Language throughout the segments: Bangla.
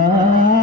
Ah.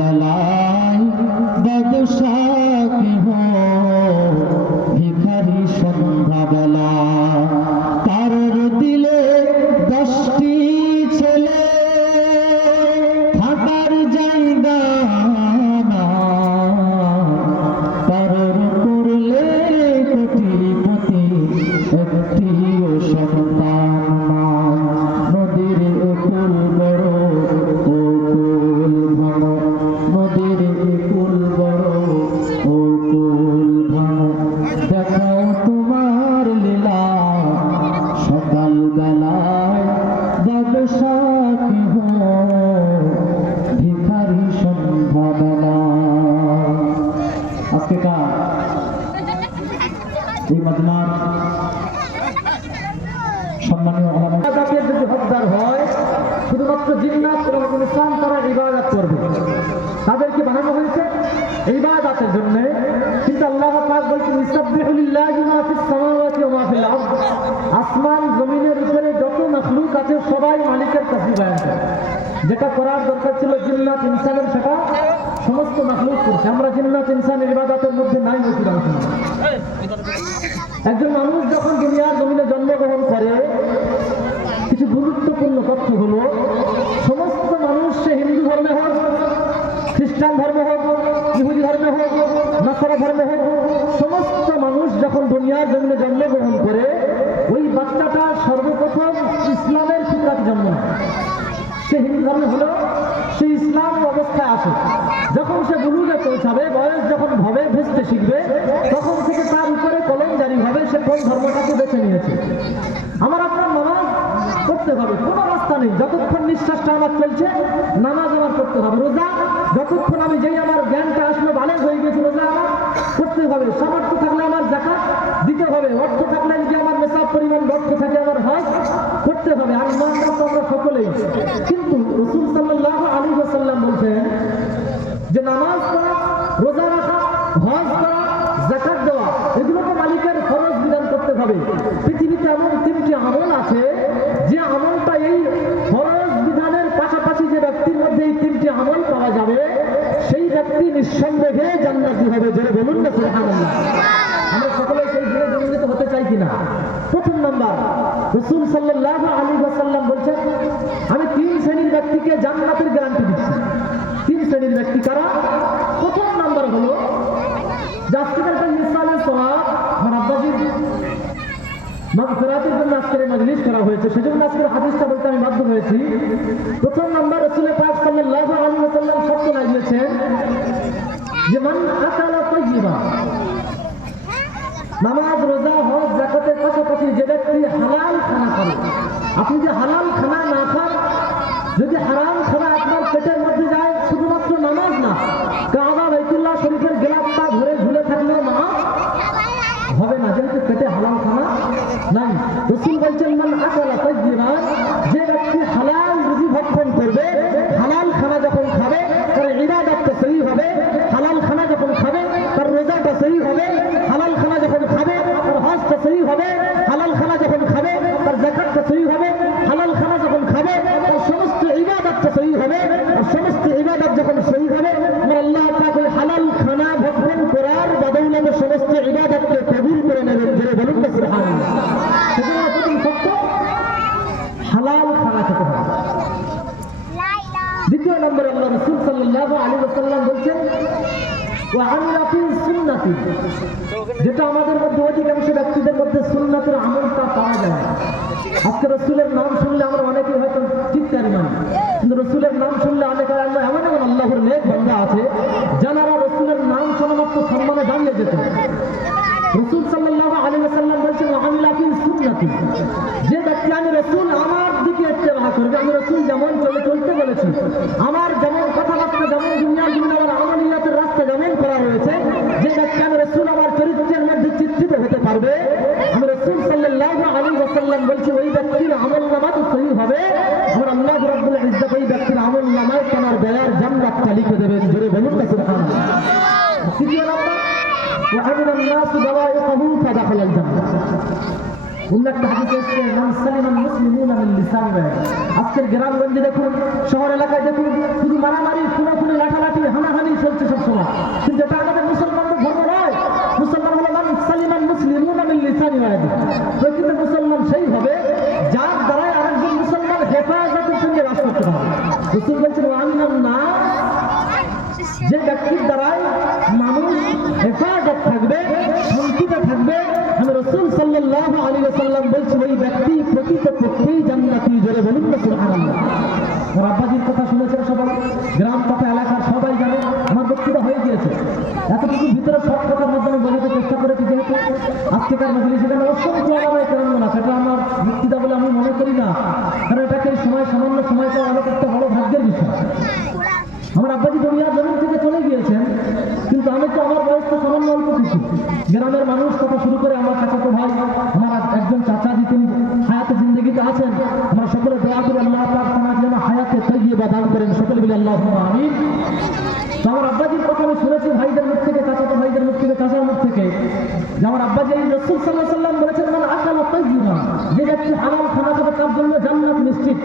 সকাল বেলায় ইবাদতের জন্য কিন্তু আল্লাহ পাক বলছেন ইসাব্বিহুলিল্লাহি মা ফিস সামাওয়াতি ওয়া মা ফিল আরদ। আসমান জমিনের উপরে যত মাখলুক আছে, সবাই মালিকের তাসবিহ বয়ান করে। যেটা করার দরকার ছিল জিন্নাত, ইনসানের সেটা সমস্ত মাখলুক করছে। আমরা জিন্নাত, ইনসানের ইবাদতের মধ্যে নাই বলছি আলোচনা একজন মানুষ যখন দুনিয়ার জমিনে জন্মগ্রহণ করে, কিছু গুরুত্বপূর্ণ তথ্য হলো, সমস্ত মানুষ সে হিন্দু ধর্মে হোক, খ্রিস্টান ধর্মে হোক হোক নাসারা ধর্মে হোক সমস্ত মানুষ যখন দুনিয়ার জমিনে জন্মগ্রহণ করে, ওই বাচ্চাটা সর্বপ্রথম ইসলামের ফিতরাতে জন্ম নেয়। সে হিন্দু ধর্মে হলো, সে ইসলাম অবস্থায় আসে। যখন সে বুলুগে পৌঁছাবে, বয়স যখন ভাবে ভেসতে শিখবে, তখন থেকে তার উপরে কলম জারি হবে, সে কোন ধর্মটাকে বেছে নিয়েছে। আমার আপনার করতে হবে। কোনো রাস্তা নেই। যতক্ষণ নিঃশ্বাসটা আমার চলছে, নামাজ আমার করতে হবে। রোজা, যতক্ষণ আমি যেই আমার জ্ঞানটা আসলো ভালো হয়ে গেছে রোজা আমার, করতে হবে। সামর্থ্য থাকলে আমার জাকাত দিতে হবে। অর্থ থাকলে যদি আমার মেসাব পরিমাণ অর্থ থাকে, আমার হজ করতে হবে। আর তো আমরা সকলেই। কিন্তু রসুল সাল্লাহ আলী সাল্লাম বলছেন যে নামাজ পড়া, রোজা রাখা, হজ করা, জাকাত দেওয়া, এগুলো তো মালিকের খরচ বিধান করতে হবে। পৃথিবীতে এমন তিনটি আমল আছে যে আমলটা এই খরচ বিধানের পাশাপাশি যে ব্যক্তির মধ্যে এই তিনটি আমল পাওয়া যাবে সেই ব্যক্তি নিঃসন্দেহে জান্নাতি হবে যেটা বলুন না সুবহানাল্লাহ আমরা সকলে সেই দিনে জন্মিত হতে চাই কিনা প্রথম নাম্বার। রসুল সাল্লাহ আলী ওয়াসাল্লাম বলছেন, আমি তিন শ্রেণির ব্যক্তিকে জান্নাতের গ্যারান্টি দিচ্ছি। তিন শ্রেণির ব্যক্তি কারা? প্রথম নাম্বার হলো জন্য মজলিস হয়েছে। বলতে আমি বাধ্য হয়েছি। প্রথম নামাজ, রোজা, হজ যে ব্যক্তি হালাল খানা খান আপনি যে হালাল খানা না খান, যদি হারাম খানা আপনার পেটের মধ্যে যায়, শুধুমাত্র নামাজ না কাবা বাইতুল্লাহ শরীফের গেলাপটা ধরে ঝুলে থাকলেও নামাজ হবে না, যেহেতু পেটে হালাল খানা নাই। বলছেন, মান আকালা তাইয়িবান যে ব্যক্তি হালাল রুজি ভক্ষণ করবে হালাল খানা যখন খাবে তার ইবাদতটা সহি হবে হালাল খানা যখন খাবে তার রোজাটা সহি হবে হালাল খানা যখন খাবে তার হজটা সহি হবে হালাল খানা যখন খাবে তার জাকাতটা সহি হবে হালাল খানা যখন খাবে তার সমস্ত ইবাদতটা সহি হবে আর সমস্ত ইবাদত যখন সহি হবে আমার আল্লাহ পাক ওই হালাল খানা ভক্ষণ করার বদৌলতে সমস্ত ইবাদতকে কবুল করে নেবেন জোরে বলুন না সুবহানাল্লাহ সেজন্য প্রথম সত্য হালাল খানা খেতে হবে দ্বিতীয় নম্বরে আল্লাহ রসুল যেটা আমাদের মধ্যে অধিকাংশ ব্যক্তিদের মধ্যে সুন্নাতের আমলটা পাওয়া যায় আজকে রসুলের নাম শুনলে আমরা অনেকে হয়তো চিৎকার মানি কিন্তু রসুলের নাম শুনলে অনেকে আমরা এমন এমন আল্লাহর নেক বান্দা আছে যারা রসুলের নাম শোনা সম্মানে দাঁড়িয়ে যেত। রসুল সাল্লাল্লাহু আলাইহি ওয়াসাল্লাম বলছেন, ওয়া আমিলা ফি সুন্নাতি যে ব্যক্তি, আমি রসুল আমার দিকে ইত্তেবা করবে, আমি রসুল যেমন চলে, চলতে বলেছি আমার যেমন কথাবার্তা যেমন দুনিয়ার জন্য আমার আমলিয়াতের রাস্তা যেমন করা রয়েছে যে ব্যক্তি আমি রসুল আমার চরিত্রের মধ্যে চিত্রিত হতে পারবে আমি রসুল সাল্লাল্লাহু আলাইহি ওয়াসাল্লাম বলছি ওই ব্যক্তির আমল নামা তো সহি হবে আমার আল্লাহ রাব্বুল ইজ্জত ওই ব্যক্তির আমল নামায় তোমার দয়ার জান্নাতটা লিখে দেবেন জোরে বলুন না সুবহানাল্লাহ তৃতীয় নম্বর وعمل الناس ضوائقه فدخل الجنة অন্য একটা হাদিসে এসছে মান সালিমান মুসলিমুনা মিন লিসানি ওয়া ইয়াদিহি। আজকের গ্রামগঞ্জে দেখুন শহর এলাকায় দেখুন শুধু মারামারি খুনাখুনি লাঠালাঠি হানাহানি চলছে সব সময় কিন্তু এটা আমাদের মুসলমানদের ধর্ম নয় মুসলমান হলো মান সালিমান মুসলিমুনা মিন লিসানি ওয়া ইয়াদিহি। প্রকৃত মুসলমান সেই হবে যার দ্বারাই আরেকজন মুসলমান হেফাজতের সঙ্গে বাস করতে পারে রসুল বলছেন ওয়ান্নান না যে ব্যক্তির দ্বারাই রসুল সাল্লাল্লাহু আলাইহি ওয়াসাল্লাম বলছি ওই ব্যক্তি প্রকৃত পক্ষেই জান্নাতি জোরে বলুন না, সুবহানাল্লাহ। আমার আব্বাজির কথা শুনেছেন সবাই, গ্রাম কথা এলাকার সবাই জানে, আমার বক্তৃতা হয়ে গিয়েছে। এতটুকু ভিতরে সব কথার মধ্যে বোঝাতে চেষ্টা করেছি, যেহেতু আজকেকার মজলিস এখানে অসংখ্য আলামায় কেরাম না সেটা আমার বক্তৃতা বলে আমি মনে করি না। কারণ এটাকে সময়, সামান্য সময়টা অনেক একটা বড় ভাগ্যের বিষয়। আমার আব্বাজি দুনিয়ার জমিন থেকে চলে গিয়েছেন, কিন্তু আমি তো আমার তো কিছু গ্রামের মানুষ কথা শুরু করে আমার কাছে তো ভাই, আমার একজন চাচাজি তিনি হায়াতে জিন্দগিতে আছেন, আমরা সকলে দোয়া করি আল্লাহ তোমার যেন হায়াতে তৈরি বা দান করেন। সকলে মিলে আল্লাহ আমি তো আমার আব্বাজির কথা আমি শুনেছি ভাইদের মুখ থেকে চাচাতো ভাইদের মুখ থেকে, চাচার মুখ থেকে। যে আমার আব্বাজি রসুল সাল্লাহ সাল্লাম বলেছেন মানে আকাল তৈবা যে ব্যক্তি হালাল খানা খাবে তার জন্য জান্নাত নিশ্চিত।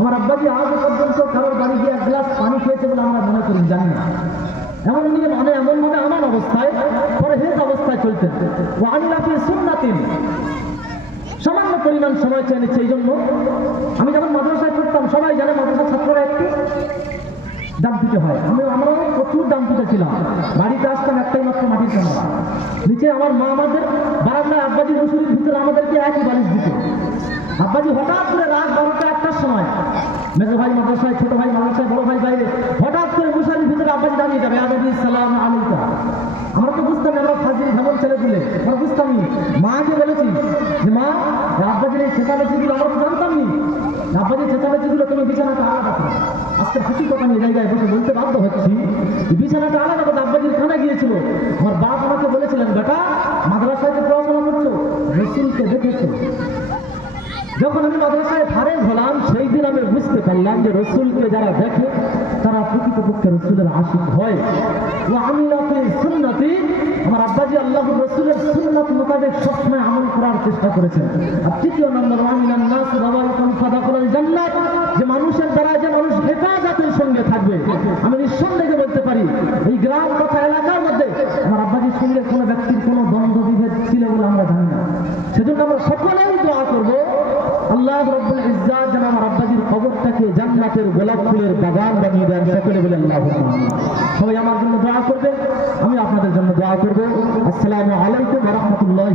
আমার আব্বাজি আজ পর্যন্ত কারোর বাড়ি গিয়ে এক গ্লাস পানি খেয়েছে বলে আমরা মনে করি, জানি না। এমন নিয়ে মানে এমন মানে আমার অবস্থায় পরে হেজ অবস্থায় চলতেন। ও নাকি সুন্নাতিন। সামান্য পরিমাণ সময় চেয়ে নিচ্ছে এই জন্য আমি যখন মাদ্রাসায় পড়তাম, সবাই জানে মাদ্রাসার ছাত্ররা একটু দাম দিতে হয়। আমি আমরাও প্রচুর দাম ছিলাম। বাড়িতে আসতাম, একটাই মাত্র মাটির কামরা নিচে আমার মা আমাদের বারান্দায় আব্বাজি মুসুরির ভিতরে আমাদেরকে একই বালিশ দিত। আব্বাজি হঠাৎ করে রাত বারোটা একটার সময়, মেজো ভাই মাদ্রাসায়, ছোট ভাই মাদ্রাসায়, বড় ভাই বাইরে, হঠাৎ করে মুসারির ভিতরে আব্বাজি দাঁড়িয়ে যাবে আবি সালাম আলাইকা আমরা তো বুঝতাম আমরা ফাজিল যেমন ছেলে দিলে। আমরা বুঝতামই মাকে বলেছি যে, মা আব্বাজির এই চেঁচামেচিগুলো আমরা তো জানতামই আব্বাজির চেঁচামেচিগুলো তুমি বিছানাটা আলাদা করো। আজকে হাকিকত আমি এই জায়গায় বসে বলতে বাধ্য হচ্ছি। বিছানাটা আলাদা করতে আব্বাজির খানা গিয়েছিল। আমার বাপ আমাকে বলেছিলেন, বেটা, মাদ্রাসায় পড়াশোনা করছ রসুলকে দেখেছ। যখন আমি মাদ্রাসায় ফারেক হলাম, সেই দিন আমি বুঝতে পারলাম যে রসুলকে যারা দেখে, তারা প্রকৃতপক্ষে রসুলের আশিক হয়। ও আমি সুন্নতি, আমার আব্বাজি আল্লাহ রসুলের সুন্নত মোতাবেক সবসময় আমল করার চেষ্টা করেছেন। আর তৃতীয় নম্বর জান্নাত, যে মানুষের দ্বারা যে মানুষ হেফাজতের সঙ্গে থাকবে, আমি নিঃসন্দেহে বলতে পারি, এই গ্রাম তথা এলাকার মধ্যে আমার আব্বাজির সঙ্গে কোনো ব্যক্তির কোনো দ্বন্দ্ব বিভেদ ছিল বলে আমরা জানি না। সেজন্য আমরা করব আল্লাহ রব্বুল ইজ্জাত যেন আমার আব্বাজির গোলাপ ফুলের বাগান বানিয়ে দেন বলে আমার জন্য দোয়া করবে, আমি আপনাদের জন্য দোয়া করব। আসসালামু আলাইকুম রহমতুল্লাহ